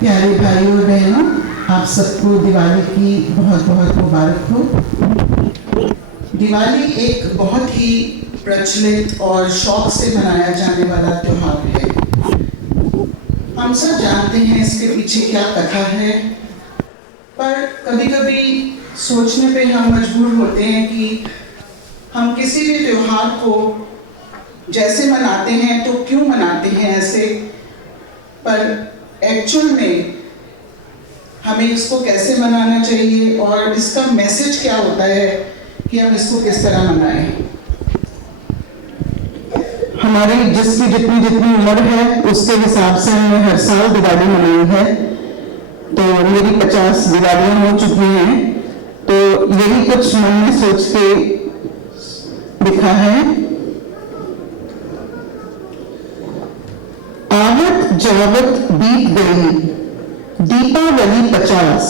प्यारे भाइयों और बहनों, आप सबको दिवाली की बहुत बहुत मुबारक हो। दिवाली एक बहुत ही प्रचलित और शौक से मनाया जाने वाला त्योहार है। हम सब जानते हैं इसके पीछे क्या कथा है, पर कभी कभी सोचने पे हम मजबूर होते हैं कि हम किसी भी त्योहार को जैसे मनाते हैं तो क्यों मनाते हैं ऐसे, पर एक्चुअल में हमें इसको कैसे मनाना चाहिए और इसका मैसेज क्या होता है कि हम इसको किस तरह मनाएं। हमारी जिसकी जितनी जितनी उम्र है उसके हिसाब से हमने हर साल दिवाली मनाई है। तो मेरी 50 दिवालियां हो चुकी हैं, तो यही कुछ मन में सोच के लिखा है। आवत जावत बीत गई दीपावली 50,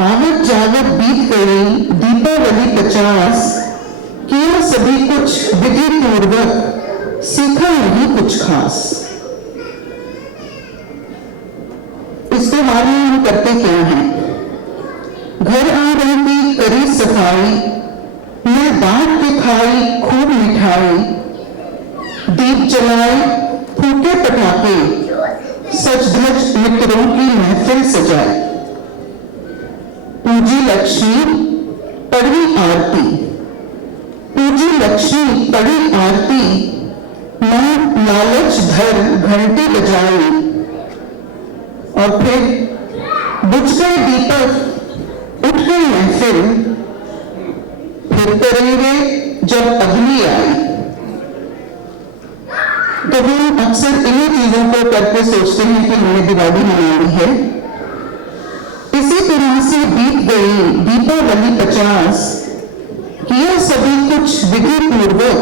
आवत जावत बीत गई दीपावली 50, किया सभी कुछ विधि पूर्वक, सीखा नहीं कुछ खास। इस त्योहार में हम करते क्या हैं? घर आंगन की करी सफाई, मैं बांट के खाई खूब मिठाई, दीप जलाए फूटे पटाखे, सच धज मित्रों की महफिल सजाए। पूजी लक्ष्मी पढ़ी आरती, पूजी लक्ष्मी पढ़ी आरती, मन लालच धर घंटे बजाई। और फिर बुझ गए दीपक उठ गई महफिल, फिर करेंगे जब अगली आई। तो हम अक्सर इन्हीं चीजों को करके सोचते हैं कि हमने दिवाली मनानी है। इसी तरह से बीत गई दीपावली 50, किया सभी कुछ विधि पूर्वक,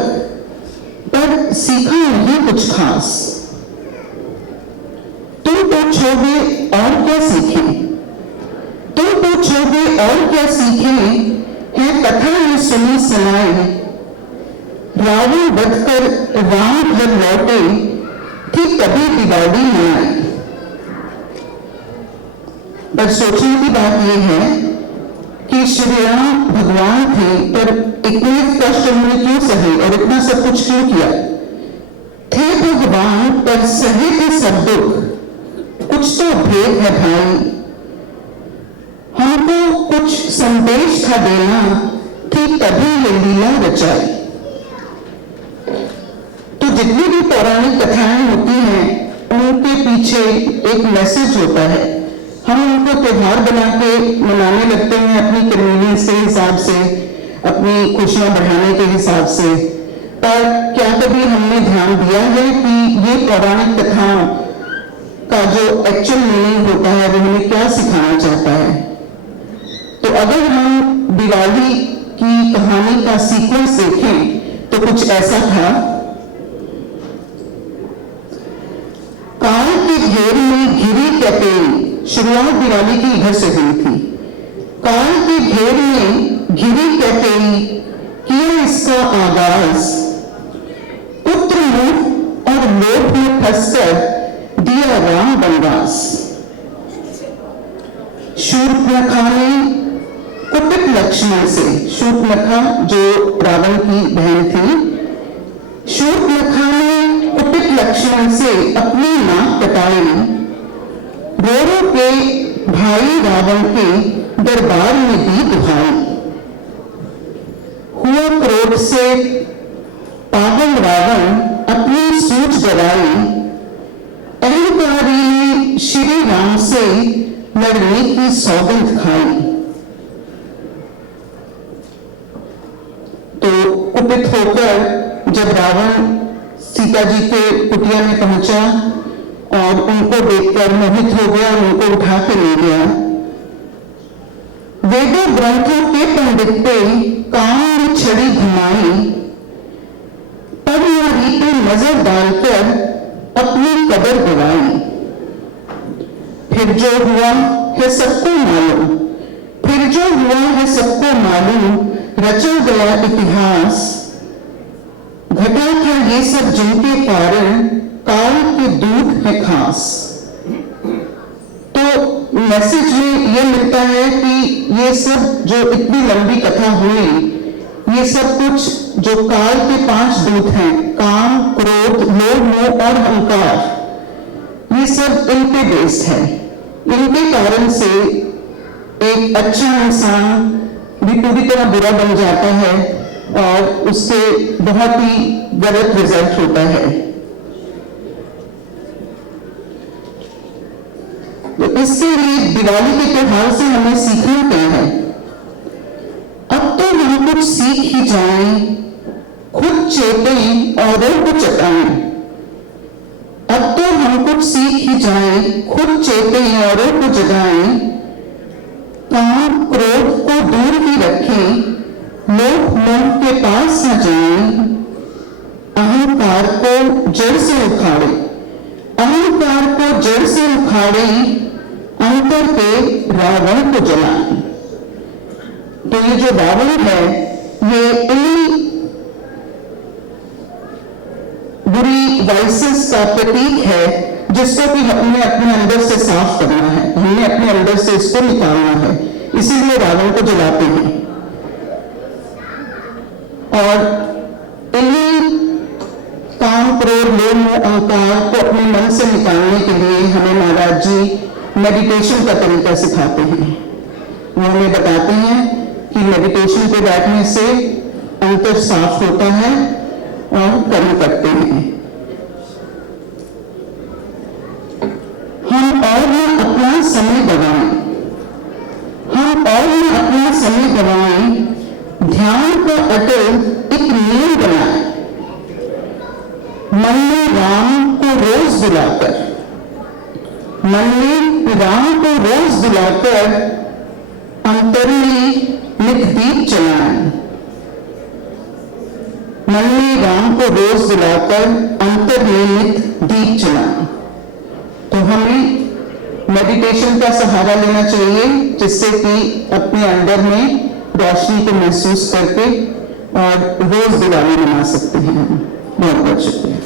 पर सीखा नहीं कुछ खास। तुम पूछोगे और क्या सीखे, तुम पूछोगे और क्या सीखे, है कथा ये सुनी सुनाई। रावण वध कर राम घर लौटे, कि कभी दिवाली मनाई। पर सोचने की बात यह है कि श्री राम भगवान थे, पर इतने कष्ट उन्होंने क्यों सहे और इतना सब कुछ क्यों किया? थे भगवान पर सहे थे सब दुख, कुछ तो भेद है भाई। हमको कुछ संदेश था देना, कि तभी ये लीला रचाई। तो जितनी भी पौराणिक कथाएं होती हैं उनके पीछे एक मैसेज होता है। हम उनको त्योहार बना के मनाने लगते हैं अपनी कन्वीनियंस के हिसाब से, अपनी खुशियां बढ़ाने के हिसाब से, पर क्या कभी हमने ध्यान दिया है कि ये पौराणिक कथाओं का जो एक्चुअल मीनिंग होता है वो हमें क्या सिखाना चाहता है? तो अगर हम दिवाली की कहानी का सीक्वेंस देखें तो कुछ ऐसा था। काल के घेर में घिरी कैपेरी, शुरुआत दिवाली की इधर से हुई थी। काल के घेर में घिरी कैपेरी, किया इसका आगाज। पुत्र मुख और लोभ में फंसकर दिया राम वनवास। शूर्पणखा ने कुपित लक्ष्मण से, शूर्पणखा जो रावण की बहन थी, शूर्पणखा ने कुपित लक्ष्मण से अपनी नाक कटाई। रो रो के भाई रावण के दरबार में दी दुहाई। हुआ क्रोध से पागल रावण, अपनी सूझ गवाई। अहंकारी ने श्री राम से लड़ने की सौगंध खाई। तो कुपित होकर जब रावण सीता जी के कुटिया में पहुंचा और उनको देखकर मोहित हो गया और उनको उठा कर ले गया। वेदों ग्रंथों के पंडित पे कान में छड़ी घुमाई, पर नारी पे नजर डालकर अपनी कब्र गवाई। फिर जो हुआ है सबको मालूम, फिर जो हुआ है सबको मालूम, रचा गया इतिहास। घटा था ये सब जिनके कारण काल के दूत है खास। मैसेज में ये मिलता है कि ये सब जो इतनी लंबी कथा हुई, ये सब कुछ जो काल के 5 दूत हैं, काम, क्रोध, लोभ, मोह और अहंकार, ये सब इन पे बेस्ड है। इनके कारण से एक अच्छा इंसान भी पूरी तरह बुरा बन जाता है और उससे बहुत ही गलत रिजल्ट होता है। तो इससे लिए दिवाली के त्योहार से हमें सीखना क्या है? अब तो हम कुछ सीख ही जाएं, खुद चेतें औरों को चेताएं। अब तो हम कुछ सीख ही जाएं, खुद चेतें औरों को जगाएं। काम, क्रोध को दूर ही रखें, लोभ, मोह के पास न जाएं। अहंकार को जड़ से उखाड़ें, अहंकार को जड़ से उखाड़ें, अंतर पे रावण को जलाएं। तो ये जो रावण है, ये इन बुरी वाइसेस का प्रतीक है जिसको कि हमने अपने अंदर से साफ करना है, हमने अपने अंदर से इसको निकालना है, इसीलिए रावण को जलाते हैं। और इन्हीं काम, क्रोध, लोभ, मोह, अहंकार को अपने मन से निकालने के लिए हमें महाराज जी मेडिटेशन का तरीका सिखाते हैं। वो हमें बताते हैं कि मेडिटेशन पे बैठने से अंतर साफ होता है और कर्म करते हैं। हम और न अपना समय गवाएं, हम और न अपना समय गवाएं, ध्यान का अटल एक नियम बनाएं। मन में राम को रोज बुलाकर, मन में राम को रोज बुलाकर अंतर में नित दीप जलाएं। मन में राम को रोज बुलाकर अंतर में नित दीप जलाएं। तो हमें मेडिटेशन का सहारा लेना चाहिए जिससे कि अपने अंदर में रोशनी को महसूस करके और रोज दिवाली मना सकते हैं। बहुत बहुत शुक्रिया।